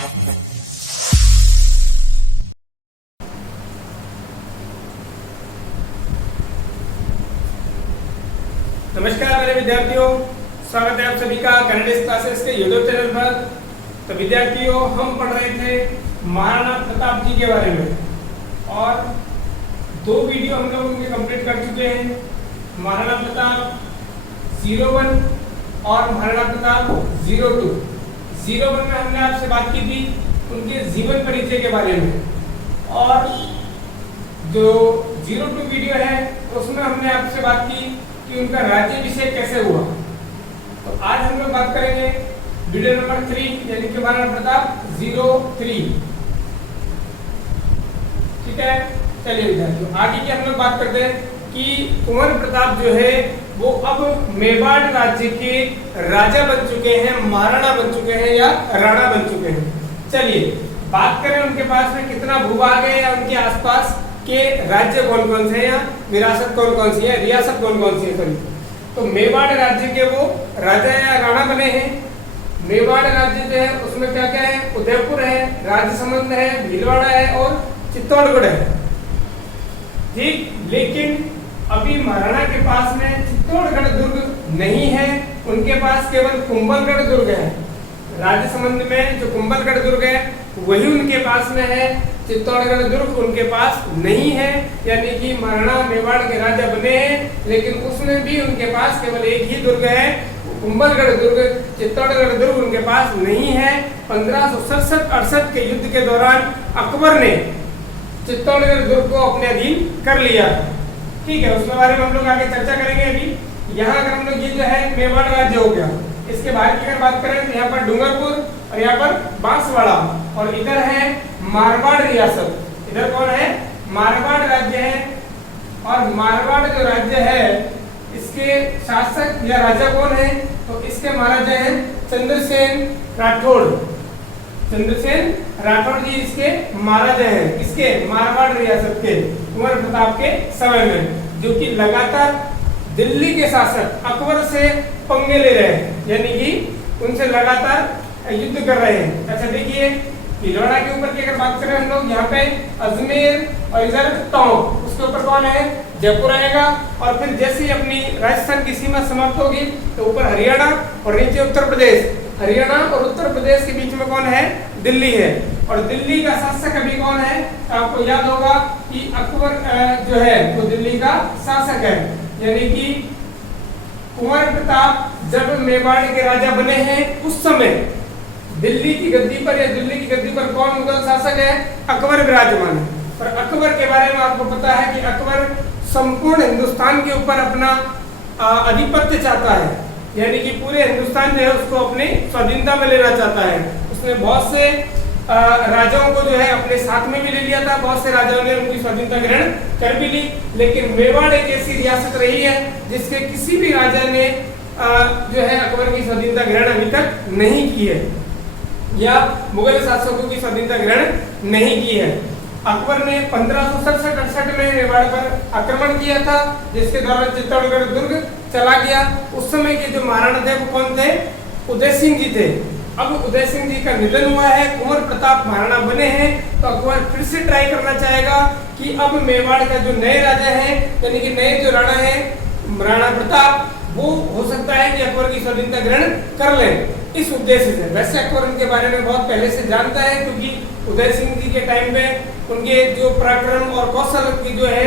नमस्कार मेरे विद्यार्थियों, स्वागत है आप सभी का कन्नड़ क्लासेस के यूट्यूब चैनल पर। तो विद्यार्थियों, हम पढ़ रहे थे महाराणा प्रताप जी के बारे में और 2 वीडियो हम लोग उनके कंप्लीट कर चुके हैं। महाराणा प्रताप 01 और महाराणा प्रताप 02। 01 में हमने आपसे बात की थी उनके जीवन परिचय के बारे में, और जो 02 वीडियो है उसमें हमने आपसे बात की कि उनका राज्याभिषेक कैसे हुआ। तो आज हम लोग बात करेंगे वीडियो नंबर 3 यानी कि महाराणा प्रताप 03। ठीक है, चलिए विद्यार्थियों आगे की हम लोग बात करते हैं कि कुंवर प्रताप जो है वो अब मेवाड़ राज्य के राजा बन चुके हैं, महाराणा बन चुके हैं या राणा बन चुके हैं। चलिए बात करें उनके पास में कितना भूभाग है या उनके आसपास के राज्य कौन कौन से हैं या विरासत कौन कौन सी है, रियासत कौन कौन सी है। सॉरी, तो मेवाड़ राज्य के वो राजा या राणा बने हैं। मेवाड़ राज्य जो है उसमें क्या क्या है, उदयपुर है, राजसमंद है, भीलवाड़ा है और चित्तौड़गढ़ है। ठीक, लेकिन अभी महाराणा के पास में चित्तौड़गढ़ दुर्ग नहीं है, उनके पास केवल कुंभलगढ़ दुर्ग है। राजसमंद में जो कुंभलगढ़ दुर्ग है वही उनके पास में है, चित्तौड़गढ़ दुर्ग उनके पास नहीं है। यानी कि महाराणा मेवाड़ के राजा बने हैं, लेकिन उसमें भी उनके पास केवल एक ही दुर्ग है, कुंभलगढ़ दुर्ग। चित्तौड़गढ़ दुर्ग उनके पास नहीं है। 1567-68 के युद्ध के दौरान अकबर ने चित्तौड़गढ़ दुर्ग को अपने अधीन कर लिया। ठीक है, उसके बारे में हम लोग आगे चर्चा करेंगे। अभी यहाँ अगर हम लोग ये जो है मेवाड़ राज्य हो गया, इसके बाहर की अगर बात करें तो यहाँ पर डूंगरपुर और यहाँ पर बांसवाड़ा, और इधर है मारवाड़ रियासत। इधर कौन है, मारवाड़ राज्य है। और मारवाड़ जो राज्य है इसके शासक या राजा कौन है, तो इसके महाराजा हैं चंद्रसेन राठौड़। चंद्रसेन राठौड़ जी इसके महाराजा हैं, इसके मारवाड़ रियासत के कुंवर प्रताप के समय में, जो कि लगातार दिल्ली के शासक अकबर से पंगे ले रहे हैं, यानी कि उनसे लगातार युद्ध कर रहे हैं। अच्छा देखिए, भीलवाड़ा के ऊपर की अगर बात करें हम लोग, यहाँ पे अजमेर और इधर टोंक, उसके ऊपर कौन है, जयपुर आएगा। और फिर जैसे ही अपनी राजस्थान की सीमा समाप्त होगी तो ऊपर हरियाणा और नीचे उत्तर प्रदेश। हरियाणा और उत्तर प्रदेश के बीच में कौन है, दिल्ली है। और दिल्ली का शासक अभी कौन है, तो आपको याद होगा कि अकबर जो है वो दिल्ली का शासक है। यानी कि कुंवर प्रताप जब मेवाड़ के राजा बने हैं उस समय दिल्ली की गद्दी पर या दिल्ली की गद्दी पर कौन मुगल शासक है, अकबर विराजमान है। और अकबर के बारे में आपको पता है कि अकबर संपूर्ण हिंदुस्तान के ऊपर अपना आधिपत्य चाहता है, यानी कि पूरे हिंदुस्तान जो है उसको अपनी स्वाधीनता में लेना चाहता है। उसने बहुत से राजाओं को जो है अपने साथ में भी ले लिया था, बहुत से राजाओं ने उनकी स्वाधीनता ग्रहण कर भी ली, लेकिन मेवाड़ एक ऐसी रियासत रही है जिसके किसी भी राजा ने जो है अकबर की स्वाधीनता ग्रहण अभी तक नहीं की है, या मुगल शासकों की स्वाधीनता ग्रहण नहीं की है। अकबर ने 1567-68 में मेवाड़ पर आक्रमण किया था, जिसके दौरान चित्तौड़गढ़ दुर्ग चला गया। उस समय के जो महाराणा थे वो कौन थे, उदय सिंह जी थे। अब उदय सिंह जी का निधन हुआ है, कुंवर प्रताप महाराणा बने हैं, तो अकबर फिर से ट्राई करना चाहेगा कि अब मेवाड़ का जो नए राजा है, यानी कि नए जो राणा है राणा प्रताप, वो हो सकता है कि अकबर की स्वाधीनता ग्रहण कर लें। इस उद्देश्य से, वैसे अकबर उनके बारे में बहुत पहले से जानता है, क्योंकि उदय सिंह जी के टाइम पे उनके जो पराक्रम और कौशल की जो है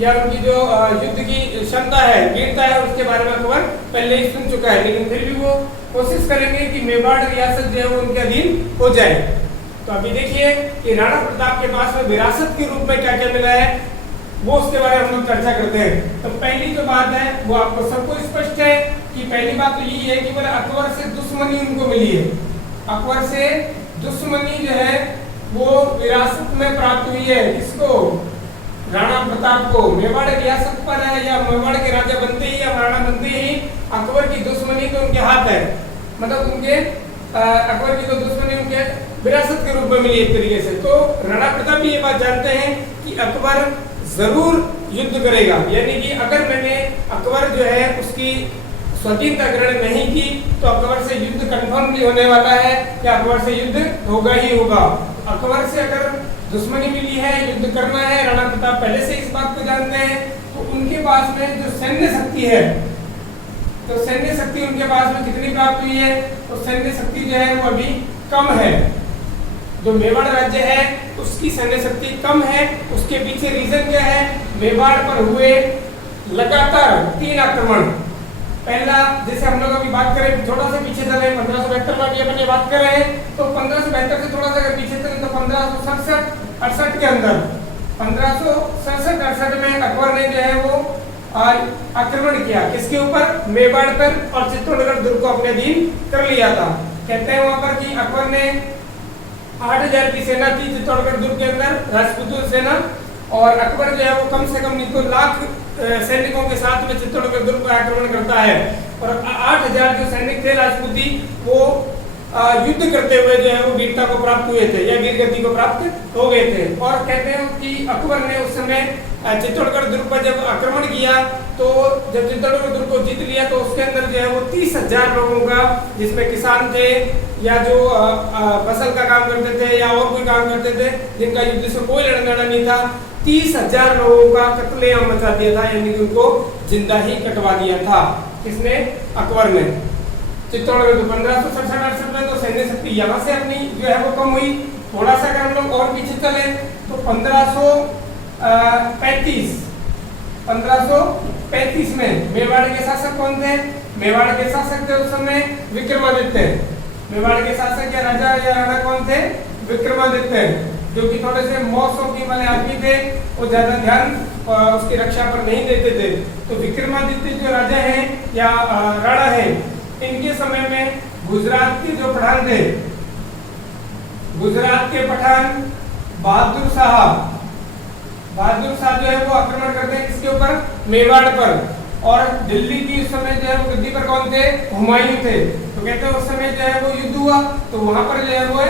या उनकी जो युद्ध की क्षमता है, वीरता है, उसके बारे में अकबर पहले ही सुन चुका है। लेकिन फिर भी वो कोशिश करेंगे कि मेवाड़ रियासत जो है वो उनके अधीन हो जाए। तो अभी देखिए कि राणा प्रताप के पास में विरासत के रूप में क्या क्या मिला है, वो उसके बारे में हम लोग चर्चा करते हैं। तो पहली जो बात है वो आपको सबको स्पष्ट है कि पहली बात तो यही है कि बोले अकबर से दुश्मनी उनको मिली है। अकबर से दुश्मनी जो है वो विरासत में प्राप्त हुई है। किसको, राणा प्रताप को। मेवाड़ रियासत पर है या मेवाड़ के राजा बनते ही या महाराणा बनते ही अकबर की दुश्मनी तो उनके हाथ है, मतलब उनके अकबर की तो दुश्मनी उनके विरासत के रूप में मिली एक तरीके से। तो राणा प्रताप भी ये बात जानते हैं कि अकबर जरूर युद्ध करेगा, यानी कि अगर मैंने अकबर जो है उसकी स्वाधीनता ग्रहण नहीं की तो अकबर से युद्ध कंफर्म भी होने वाला है। कि अकबर से युद्ध होगा ही होगा। अकबर से अगर दुश्मनी मिली है, युद्ध करना है, राणा प्रताप पहले से इस बात को जानते हैं, तो उनके पास में जो सैन्य शक्ति है, तो सैन्य शक्ति उनके पास में कितनी प्राप्त हुई है, तो सैन्य शक्ति जो है वो अभी कम है। जो मेवाड़ राज्य है उसकी सैन्य शक्ति कम है। उसके पीछे रीजन क्या है, मेवाड़ पर हुए लगातार 3 आक्रमण। पहला, जैसे हम लोग अभी बात करें, थोड़ा सा पीछे चले, 1572 में भी अपन ये बात कर रहे हैं, तो 1572 से थोड़ा सा अगर पीछे चले तो 1567-68 के अंदर, 1567-68 में अकबर ने जो है वो आक्रमण किया। किसके ऊपर, मेवाड़ पर, और चित्तौड़गढ़ दुर्ग को अपने अधीन कर लिया था। कहते हैं वहां पर कि अकबर ने 8000 की सेना थी चित्तौड़गढ़ दुर्ग के अंदर, राजपूतों सेना, और अकबर जो है वो कम से कम नहीं तो लाख सैनिकों के साथ में चित्तौड़गढ़ दुर्ग पर आक्रमण करता है। और 8000 जो सैनिक थे राजपूती, वो युद्ध करते हुए जो है वो वीरता को प्राप्त हुए थे या वीर गति को प्राप्त हो गए थे। और कहते हैं कि अकबर ने उस समय चित्तौड़गढ़ दुर्ग पर जब आक्रमण किया, तो जब चित्तौड़गढ़ दुर्ग को जीत लिया, तो उसके अंदर जो है वो 30,000 लोगों का, जिसमें किसान थे या जो फसल का काम करते थे या और कोई काम करते थे, जिनका युद्ध से कोई लेना देना नहीं था, 30,000 लोगों का कत्लेआम मचा दिया था, यानी कि उनको जिंदा ही कटवा दिया था। किसने, अकबर ने। चित्तौड़गढ़ 1567-68 में तो सैन्य शक्ति यहाँ से अपनी जो है वो कम हुई। थोड़ा सा अगर हम लोग और पीछे चले तो 1535 में मेवाड़ के शासक कौन थे, मेवाड़ के शासक थे उस समय विक्रमादित्य। मेवाड़ के शासक या राजा या राणा कौन थे, विक्रमादित्य, जो कि थोड़े से मौसमी वाले आदमी थे, वो ज्यादा ध्यान उसकी रक्षा पर नहीं देते थे। तो विक्रमादित्य जो राजा हैं या राणा है, इनके समय में गुजरात के जो पठान थे, गुजरात के पठान बहादुर शाह जो है वो आक्रमण करते हैं किसके ऊपर, मेवाड़ पर। और दिल्ली की उस समय जो है वो गद्दी पर कौन थे, हुमायूं थे। तो कहते हैं उस समय जो है वो युद्ध हुआ, तो वहां पर जो है वो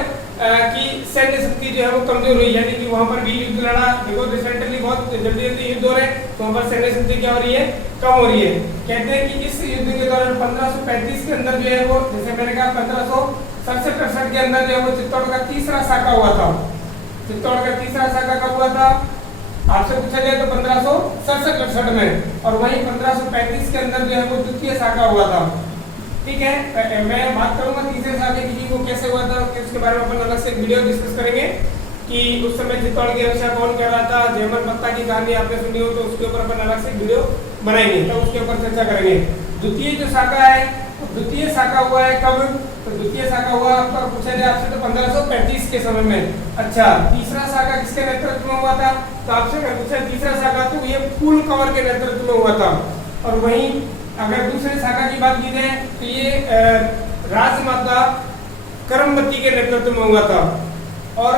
कि सैन्य शक्ति जो है वो कमजोर हुई, यानी कि वहां पर भी युद्ध लड़ा। देखो रिसेंटली बहुत जल्दी युद्ध हो रहे हैं, तो वहां पर सैन्य शक्ति क्या हो रही है, कम हो रही है। कहते हैं कि इस युद्ध के दौरान 1535 के अंदर जो है वो, जैसे मैंने कहा 1567-68 के अंदर जो है वो चित्तौड़ का तीसरा साका हुआ था। चित्तौड़ का तीसरा साका कब हुआ था, आपसे पूछा जाए तो 1567-68 में, और वहीं 1535 के अंदर जो है वो द्वितीय साका हुआ था। ठीक है, मैं बात करूंगा तीसरे साके की, वो कैसे हुआ था, उसके बारे में अपन अलग से वीडियो डिस्कस करेंगे कि उस समय चित्तौड़ की रक्षा कौन कर रहा था। जयमल पत्ता की कहानी आपने सुनी हो तो उसके ऊपर अपन अलग से वीडियो बनाएंगे, तो उसके ऊपर चर्चा करेंगे। द्वितीय जो शाखा है, द्वितीय शाखा हुआ है कब, तो द्वितीय शाखा हुआ आपका पूछा जाए आपसे तो 1535 के समय में। अच्छा, तीसरा शाखा किसके नेतृत्व में हुआ था, तो आपसे अगर पूछा तीसरा शाखा तो ये फूल कंवर के नेतृत्व में हुआ था। और वहीं अगर दूसरे शाखा की बात की जाए तो ये राजमाता करमवती के नेतृत्व में हुआ था। और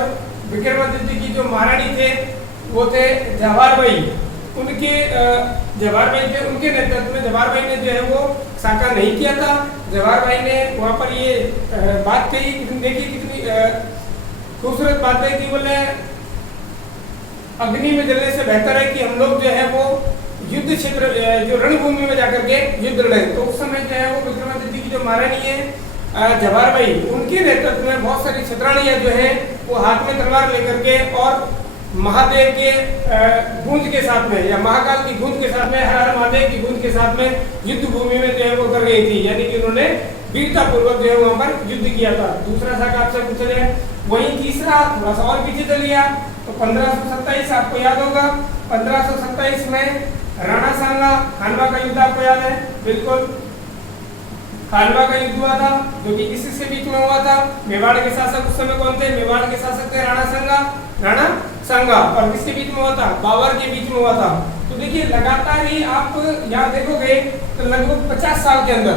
विक्रमादित्य की जो महारानी थे वो थे जवाहर भाई, उनके जवाहर भाई थे, उनके नेतृत्व में। जवाहर भाई ने जो है वो शाखा नहीं किया था। जवाहर भाई ने वहाँ पर ये बात कही, देखिए कितनी खूबसूरत बात है कि बोले अग्नि में जलने से बेहतर है कि हम लोग जो है वो युद्ध क्षेत्र जो रणभूमि में जाकर के युद्ध लड़े। तो उस समय जो है वो विक्रमादित्य की जो महारानी है जवाहर भाई, उनके नेतृत्व में बहुत सारी क्षत्राणियां जो है वो हाथ में तलवार लेकर के और महादेव के गूंज के साथ में या महाकाल की गूंज के साथ में, हर हर महादेव की गूंज के साथ में युद्ध भूमि में जो है वो उतर गई थी, यानी कि उन्होंने वीरता पूर्वक जो है वहां पर युद्ध किया था। दूसरा शाखा आपसे पूछा जाए, वही तीसरा थोड़ा सा और पीछे चलिए तो 1527 आपको याद होगा, 1527 में राणा सांगा खानवा का युद्ध आपको याद है, बिल्कुल खानवा का युद्ध हुआ था, जो कि किसके बीच में हुआ था, मेवाड़ के शासक उस समय कौन थे, मेवाड़ के शासक थे राणा सांगा, और किसके बीच में हुआ था, बाबर के बीच में हुआ था। तो देखिए लगातार ही आप यहाँ देखोगे तो लगभग 50 साल के अंदर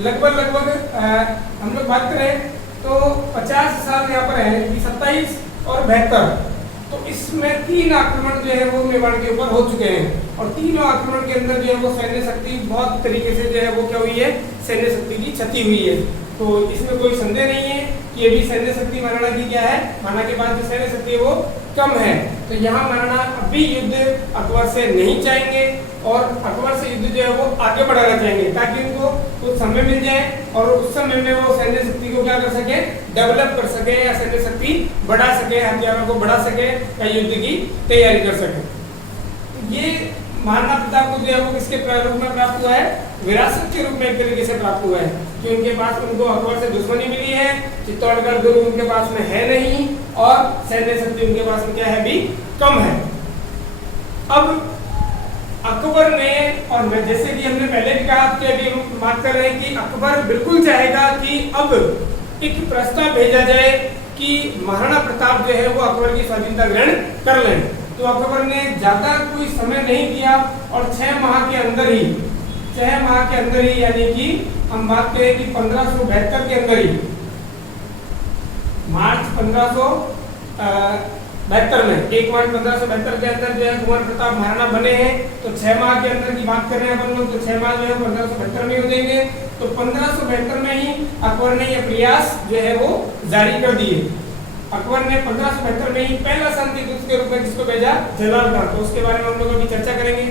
लगभग हम लोग बात करें तो 50 साल यहाँ पर है, 27 और 72, तो इसमें 3 आक्रमण जो है वो मेवाड़ के ऊपर हो चुके हैं। और तीनों आक्रमण के अंदर जो है वो सैन्य शक्ति बहुत तरीके से जो है वो क्या हुई है, सैन्य शक्ति की क्षति हुई है। तो इसमें कोई संदेह नहीं है कि ये भी सैन्य शक्ति महाराणा की क्या है, महाराणा के पास जो सैन्य शक्ति है वो कम है। तो यहाँ महाराणा अभी युद्ध अकबर से नहीं चाहेंगे और अकबर से युद्ध जो है वो आगे बढ़ाना चाहेंगे, ताकि उनको कुछ समय मिल जाए और उस समय में वो सैन्य शक्ति को क्या कर सके, डेवलप कर सके या सैन्य शक्ति बढ़ा सके, हथियारों को बढ़ा सके या युद्ध की तैयारी कर सके। ये महाराणा प्रताप को जो है वो किसके रूप में प्राप्त हुआ है, विरासत के रूप में एक तरीके से प्राप्त हुआ है कि उनके पास उनको अकबर से दुश्मनी मिली है, चित्तौड़गढ़ दुर्ग उनके पास में है नहीं और सैन्य शक्ति उनके पास में क्या है भी कम है। अब अकबर ने, और मैं जैसे कि हमने पहले भी कहा कि अभी हम बात कर रहे हैं कि अकबर बिल्कुल चाहेगा कि अब एक प्रस्ताव भेजा जाए कि महाराणा प्रताप जो है वो अकबर की स्वाधीनता ग्रहण कर लें। तो अकबर ने ज्यादा कोई समय नहीं दिया और 6 माह के अंदर ही यानी कि हम बात करें कि 1572 के अंदर ही, मार्च 1572 में 1 मार्च 1572 के अंदर जो है कुंवर प्रताप महाराणा बने हैं। तो 6 माह के अंदर की बात कर रहे हैं अपन लोग, तो 6 माह जो है 1572 में हो जाएंगे। तो 1572 में ही अकबर ने ये प्रयास जो है वो जारी कर दिए। अकबर ने 1572 में ही पहला शांति दूत के रूप में किसको भेजा, जलाल खान। तो उसके बारे में हम लोग अभी चर्चा करेंगे।